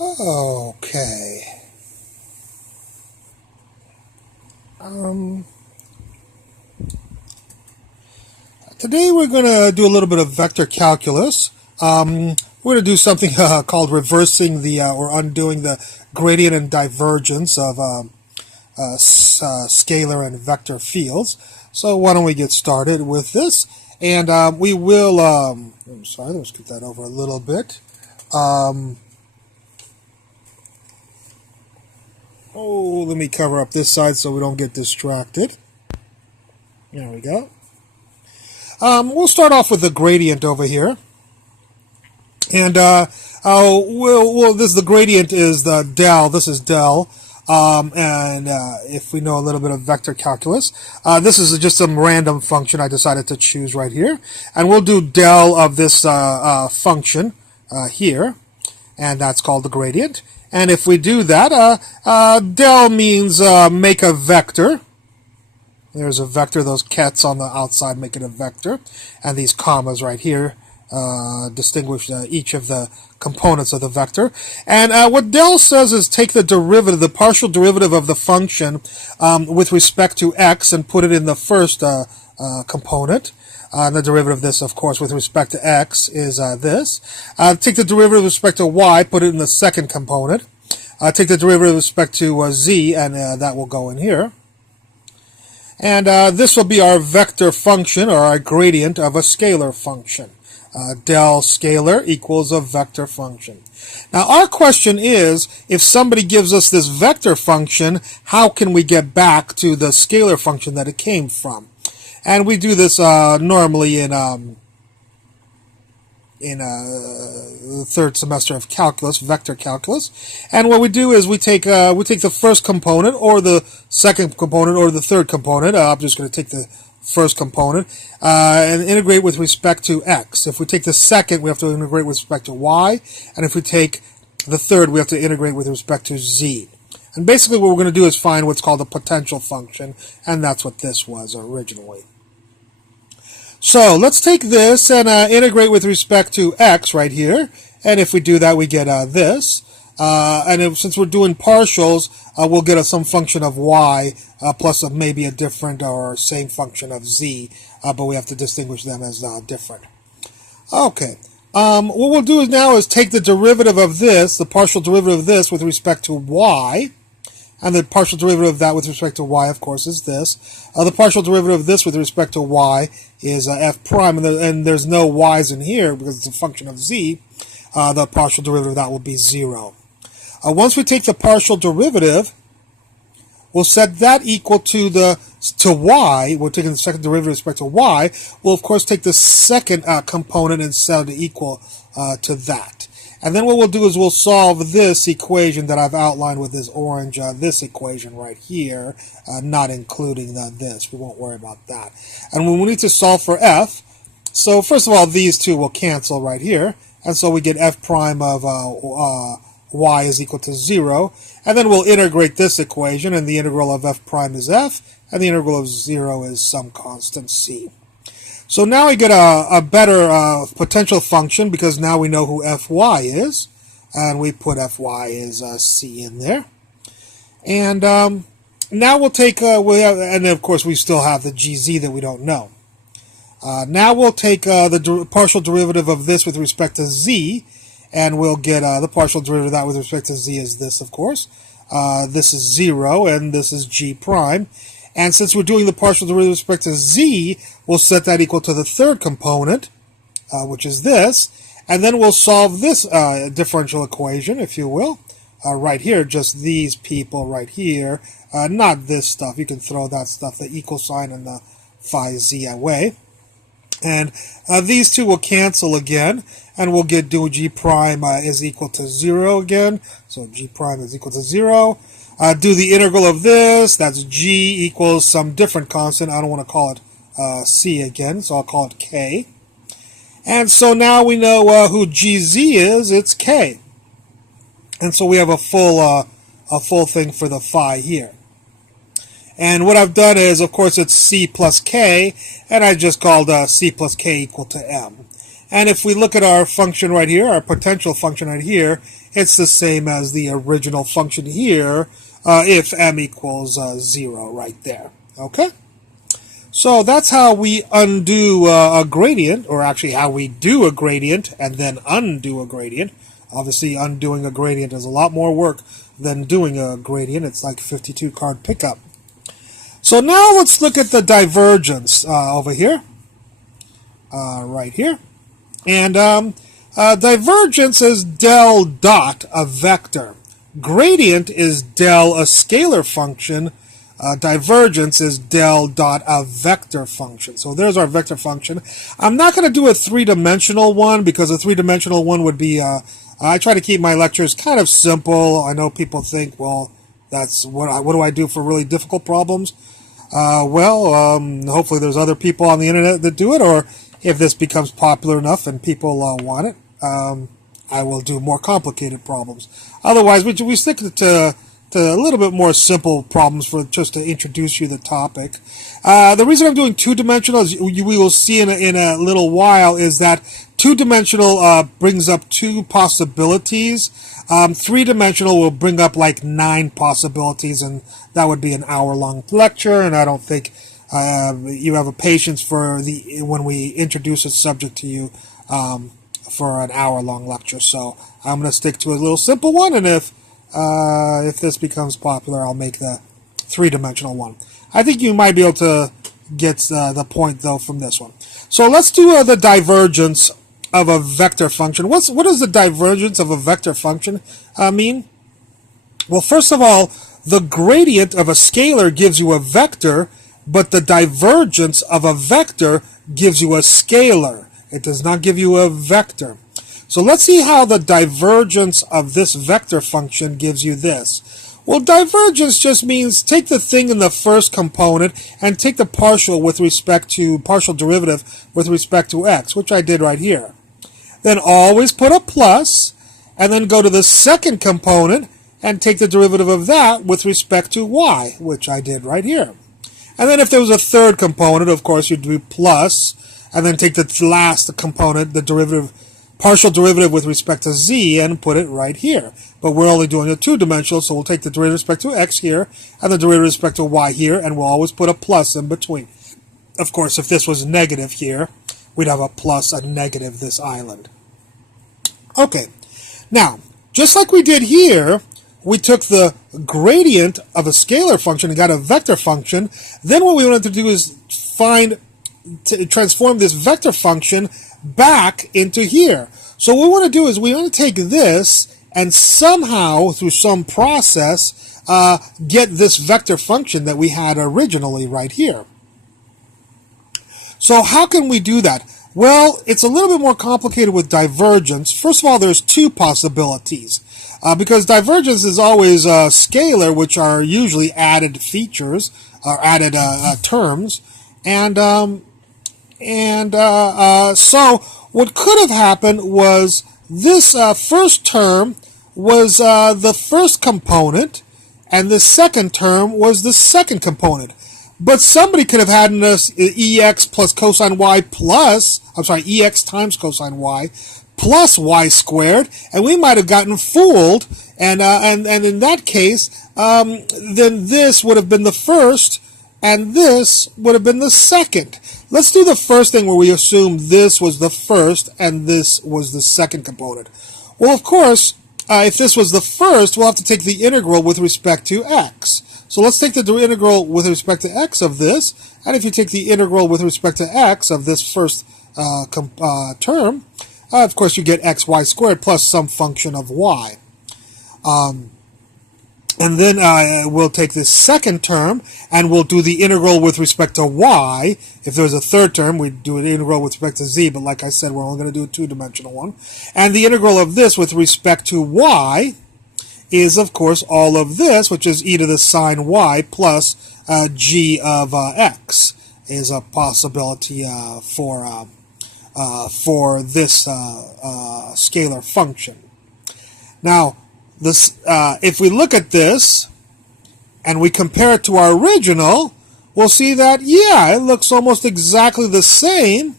Okay. Today we're going to do a little bit of vector calculus. We're going to do something called reversing the or undoing the gradient and divergence of scalar and vector fields. So why don't we get started with this? And we will. I'm sorry, let's get that over a little bit. Let me cover up this side so we don't get distracted. There we go. We'll start off with the gradient over here. And the gradient is the del. This is del. If we know a little bit of vector calculus, this is just some random function I decided to choose right here. And we'll do del of this function here. And that's called the gradient. And if we do that, del means make a vector. There's a vector. Those cats on the outside make it a vector. And these commas right here distinguish each of the components of the vector. And what del says is take the derivative, the partial derivative of the function with respect to x and put it in the first component. The derivative of this, of course, with respect to x is this. Take the derivative with respect to y, put it in the second component. Take the derivative with respect to z, and that will go in here. And this will be our vector function, or our gradient of a scalar function. Del scalar equals a vector function. Now, our question is, if somebody gives us this vector function, how can we get back to the scalar function that it came from? And we do this normally in the third semester of calculus, vector calculus. And what we do is we take the first component, or the second component, or the third component. I'm just going to take the first component and integrate with respect to x. If we take the second, we have to integrate with respect to y. And if we take the third, we have to integrate with respect to z. And basically what we're going to do is find what's called a potential function, and that's what this was originally. So let's take this and integrate with respect to x right here. And if we do that, we get this. Since we're doing partials, we'll get some function of y plus maybe a different or same function of z, but we have to distinguish them as different. Okay. What we'll do now is take the derivative of this, the partial derivative of this with respect to y. And the partial derivative of that with respect to y, of course, is this. The partial derivative of this with respect to y is f prime, and there's no y's in here because it's a function of z. The partial derivative of that will be 0. Once we take the partial derivative, we'll set that equal to y. We're taking the second derivative with respect to y. We'll, of course, take the second component and set it equal to that. And then what we'll do is we'll solve this equation that I've outlined with this orange, this equation right here, not including this. We won't worry about that. And when we need to solve for f, so first of all, these two will cancel right here. And so we get f prime of y is equal to 0. And then we'll integrate this equation, and the integral of f prime is f, and the integral of 0 is some constant c. So now we get a better potential function because now we know who fy is, and we put fy as c in there. And now we'll take and of course we still have the gz that we don't know. Now we'll take the partial derivative of this with respect to z, and we'll get the partial derivative of that with respect to z is this, of course. This is 0, and this is g prime. And since we're doing the partial derivative with respect to z, we'll set that equal to the third component, which is this. And then we'll solve this differential equation, if you will, right here, just these people right here, not this stuff. You can throw that stuff, the equal sign and the phi z away. And these two will cancel again, and we'll get g prime is equal to 0 again. So g prime is equal to 0. Do the integral of this, that's g equals some different constant. I don't want to call it c again, so I'll call it k. And so now we know who gz is, it's k. And so we have a full thing for the phi here. And what I've done is, of course, it's c plus k, and I just called c plus k equal to m. And if we look at our function right here, our potential function right here, it's the same as the original function here if m equals 0 right there. Okay? So that's how we undo a gradient, or actually how we do a gradient and then undo a gradient. Obviously, undoing a gradient is a lot more work than doing a gradient. It's like 52 card pickup. So now let's look at the divergence over here, right here. And divergence is del dot, a vector. Gradient is del, a scalar function. Divergence is del dot, a vector function. So there's our vector function. I'm not going to do a three-dimensional one because a three-dimensional one would be... I try to keep my lectures kind of simple. I know people think, well, that's what do I do for really difficult problems? Hopefully there's other people on the internet that do it, or if this becomes popular enough and people want it, I will do more complicated problems. Otherwise, we stick to a little bit more simple problems for just to introduce you to the topic. The reason I'm doing two-dimensional, as we will see in a little while, is that two-dimensional brings up two possibilities. Three-dimensional will bring up like 9 possibilities, and that would be an hour-long lecture, and I don't think you have a patience for when we introduce a subject to you for an hour-long lecture. So I'm going to stick to a little simple one, and if this becomes popular, I'll make the three-dimensional one. I think you might be able to get the point, though, from this one. So let's do the divergence of a vector function. What does the divergence of a vector function mean? Well, first of all, the gradient of a scalar gives you a vector, but the divergence of a vector gives you a scalar. It does not give you a vector. So let's see how the divergence of this vector function gives you this. Well, divergence just means take the thing in the first component and take the partial derivative with respect to x, which I did right here. Then always put a plus, and then go to the second component and take the derivative of that with respect to y, which I did right here. And then if there was a third component, of course, you'd do plus, and then take the last component, the partial derivative with respect to z, and put it right here. But we're only doing a two-dimensional, so we'll take the derivative with respect to x here, and the derivative with respect to y here, and we'll always put a plus in between. Of course, if this was negative here, we'd have a plus, a negative, this island. Okay, now, just like we did here, we took the gradient of a scalar function and got a vector function. Then what we wanted to do is transform this vector function back into here. So what we want to do is we want to take this and somehow, through some process, get this vector function that we had originally right here. So how can we do that? Well, it's a little bit more complicated with divergence. First of all, there's two possibilities. Because divergence is always scalar, which are usually added features, or added terms. So what could have happened was this first term was the first component, and the second term was the second component. But somebody could have had in us ex plus cosine y plus, ex times cosine y plus y squared, and we might have gotten fooled, and in that case, then this would have been the first, and this would have been the second. Let's do the first thing where we assume this was the first and this was the second component. Well, of course, if this was the first, we'll have to take the integral with respect to x. So let's take the integral with respect to x of this, and if you take the integral with respect to x of this first term, of course you get xy squared plus some function of y. And then we'll take this second term, and we'll do the integral with respect to y. If there's a third term, we'd do an integral with respect to z, but like I said, we're only going to do a two-dimensional one. And the integral of this with respect to y is, of course, all of this, which is e to the sine y plus g of x, is a possibility for this scalar function. Now, this, if we look at this and we compare it to our original, we'll see that, yeah, it looks almost exactly the same.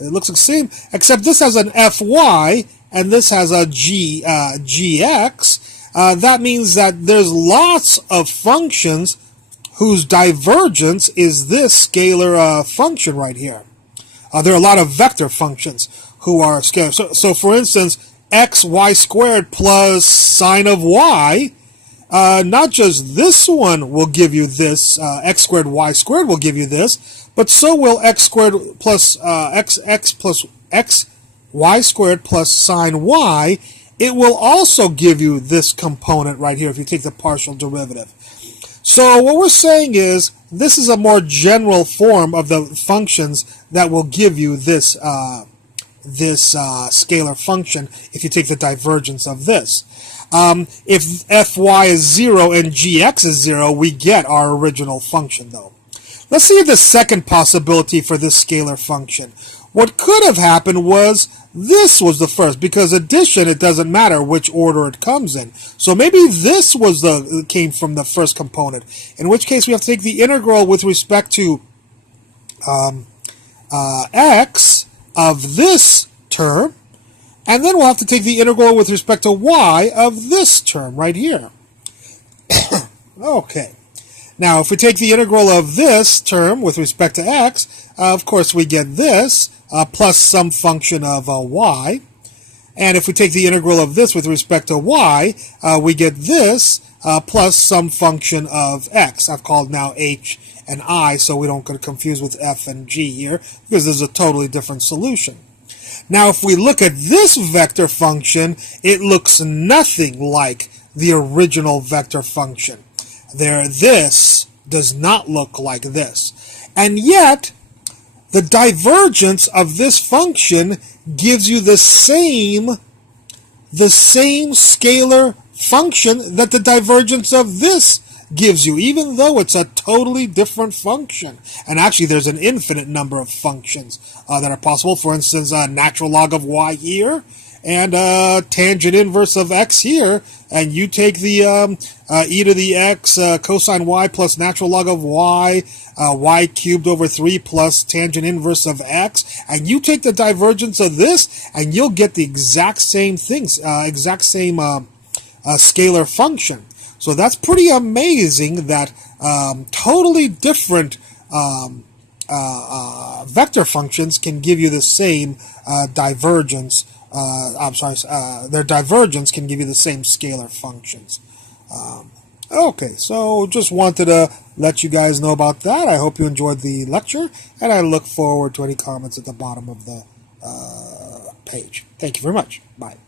It looks the same, except this has an fy and this has a gx. That means that there's lots of functions whose divergence is this scalar function right here. There are a lot of vector functions who are scalar. So for instance, x y squared plus sine of y, not just this one will give you this, x squared y squared will give you this, but so will x squared plus x plus x y squared plus sine y. It will also give you this component right here if you take the partial derivative. So what we're saying is this is a more general form of the functions that will give you this scalar function if you take the divergence of this. If fy is 0 and gx is 0, we get our original function though. Let's see the second possibility for this scalar function. What could have happened was this was the first, because addition, it doesn't matter which order it comes in. So maybe this was came from the first component, in which case we have to take the integral with respect to x of this term, and then we'll have to take the integral with respect to y of this term right here. Okay. Now, if we take the integral of this term with respect to x, of course we get this, plus some function of y. And if we take the integral of this with respect to y, we get this, plus some function of x. I've called now h and I, so we don't get confused with f and g here, because there's a totally different solution. Now, if we look at this vector function, it looks nothing like the original vector function. This does not look like this. And yet, the divergence of this function gives you the same scalar function that the divergence of this gives you, even though it's a totally different function. And actually, there's an infinite number of functions that are possible. For instance, natural log of y here, and tangent inverse of x here, and you take the e to the x cosine y plus natural log of y, y cubed over 3 plus tangent inverse of x, and you take the divergence of this, and you'll get the exact same things, exact same scalar function. So that's pretty amazing that totally different vector functions can give you the same divergence. Their divergence can give you the same scalar functions. Okay, so just wanted to let you guys know about that. I hope you enjoyed the lecture, and I look forward to any comments at the bottom of the page. Thank you very much. Bye.